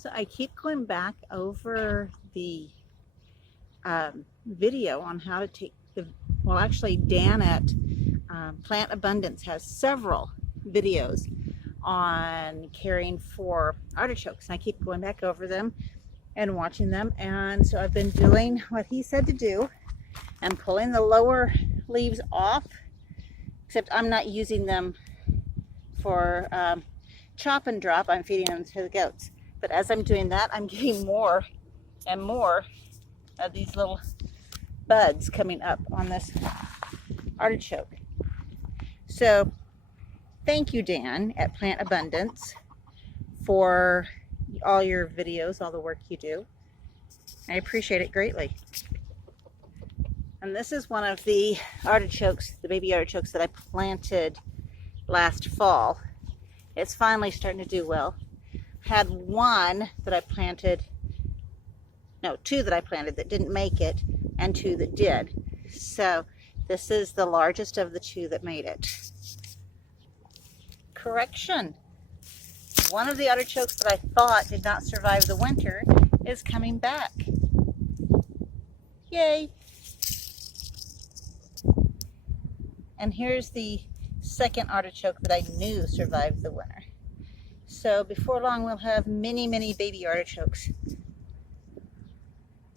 So I keep going back over the video on how to take the, well, actually Dan at Plant Abundance has several videos on caring for artichokes. And I keep going back over them and watching them. And so I've been doing what he said to do and pulling the lower leaves off, except I'm not using them for chop and drop. I'm feeding them to the goats. But as I'm doing that, I'm getting more and more of these little buds coming up on this artichoke. So thank you, Dan at Plant Abundance, for all your videos, all the work you do. I appreciate it greatly. And this is one of the artichokes, the baby artichokes that I planted last fall. It's finally starting to do well. Had one that I planted, no, two that I planted that didn't make it, and two that did. So this is the largest of the two that made it. Correction. One of the artichokes that I thought did not survive the winter is coming back. Yay! And here's the second artichoke that I knew survived the winter. So before long we'll have many, many baby artichokes.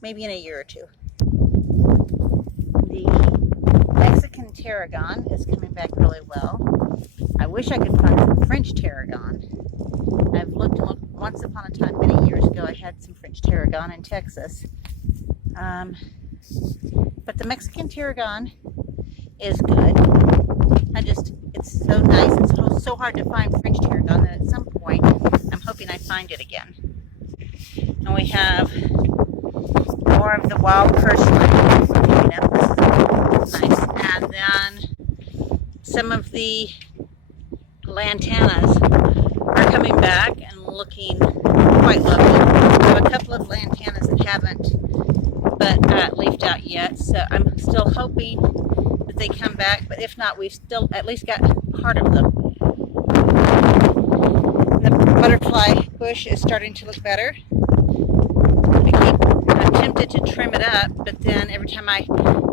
Maybe in a year or two. The Mexican Tarragon is coming back really well. I wish I could find some French Tarragon. I've looked and looked. Once upon a time, many years ago, I had some French Tarragon in Texas. But the Mexican Tarragon is good. It's so nice. It's so hard to find French Tarragon that at some point, I'm hoping I find it again. And we have more of the wild purslane coming up. This is nice. And then some of the Lantanas are coming back and looking quite lovely. I have a couple of Lantanas that haven't leafed out yet, so I'm still hoping that they come back, but if not, we've still at least got part of them. The butterfly bush is starting to look better. I'm tempted to trim it up, but then every time I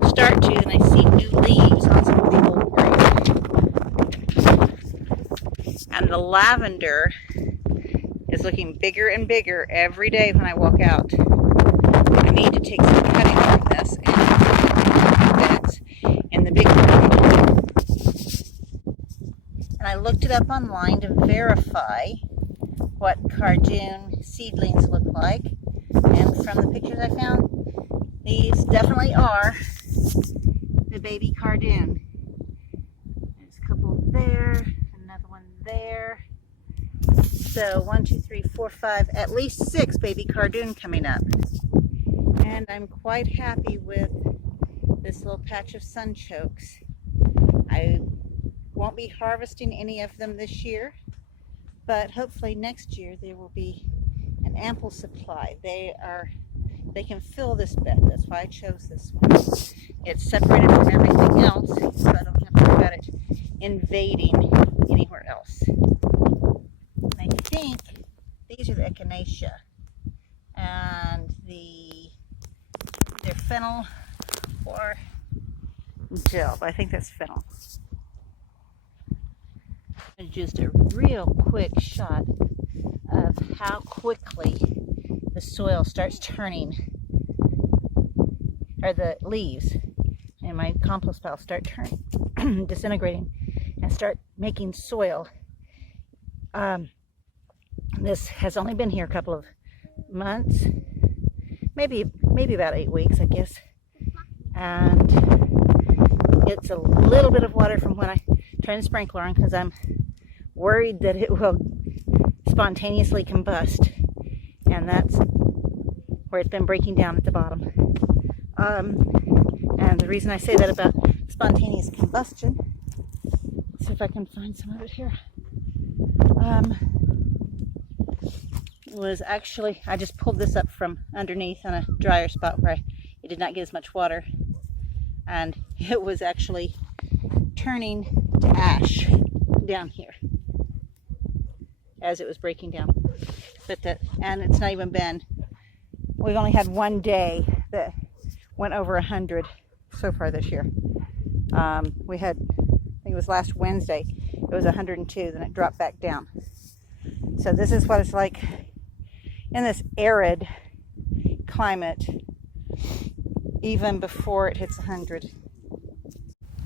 start to, then I see new leaves on some of the old green. And the lavender is looking bigger and bigger every day when I walk out. I need to take some cutting from this and put it in the big one. And I looked it up online to verify what cardoon seedlings look like. And from the pictures I found, these definitely are the baby cardoon. There's a couple there, another one there. So 1, 2, 3, 4, 5, at least 6 baby cardoon coming up. And I'm quite happy with this little patch of sunchokes. I won't be harvesting any of them this year, but hopefully next year there will be an ample supply. They can fill this bed. That's why I chose this one. It's separated from everything else, so I don't have to worry about it invading anywhere else. And I think these are the echinacea, and they're fennel or dill. I think that's fennel. And just a real quick shot of how quickly the soil starts turning, or the leaves in my compost pile start turning, disintegrating, and start making soil. This has only been here a couple of months, maybe about 8 weeks, I guess. And it's a little bit of water from when I turn the sprinkler on, because I'm worried that it will spontaneously combust, and that's where it's been breaking down at the bottom. And the reason I say that about spontaneous combustion, let's see if I can find some of it here, was actually, I just pulled this up from underneath on a drier spot where it did not get as much water, and it was actually turning to ash down here. as it was breaking down. But and it's not even been, we've only had one day that went over 100 so far this year. We had, I think it was last Wednesday, it was 102, then it dropped back down. So this is what it's like in this arid climate, even before it hits 100.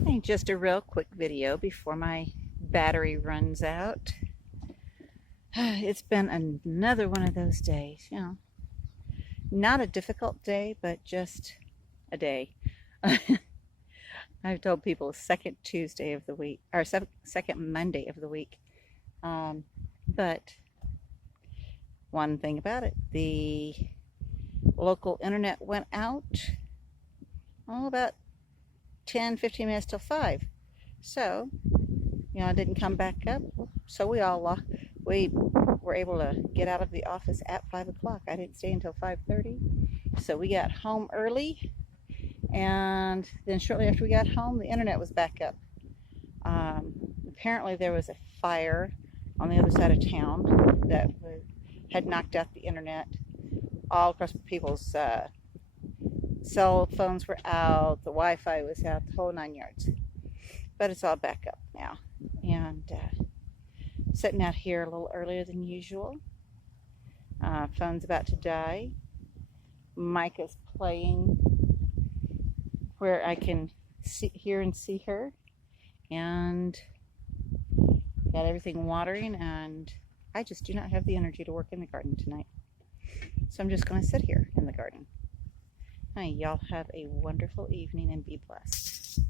And just a real quick video before my battery runs out. It's been another one of those days, you know. Not a difficult day, but just a day. I've told people second Tuesday of the week, or second Monday of the week. But one thing about it, the local internet went out about 10-15 minutes till 5. So, you know, it didn't come back up. So we were able to get out of the office at 5 o'clock. I didn't stay until 5:30. So we got home early. And then shortly after we got home, the internet was back up. Apparently there was a fire on the other side of town that had knocked out the internet. All across people's cell phones were out, the Wi-Fi was out, the whole 9 yards. But it's all back up now. And sitting out here a little earlier than usual. Phone's about to die. Micah's playing where I can hear and see her, and got everything watering, and I just do not have the energy to work in the garden tonight. So I'm just going to sit here in the garden. Hi, y'all have a wonderful evening and be blessed.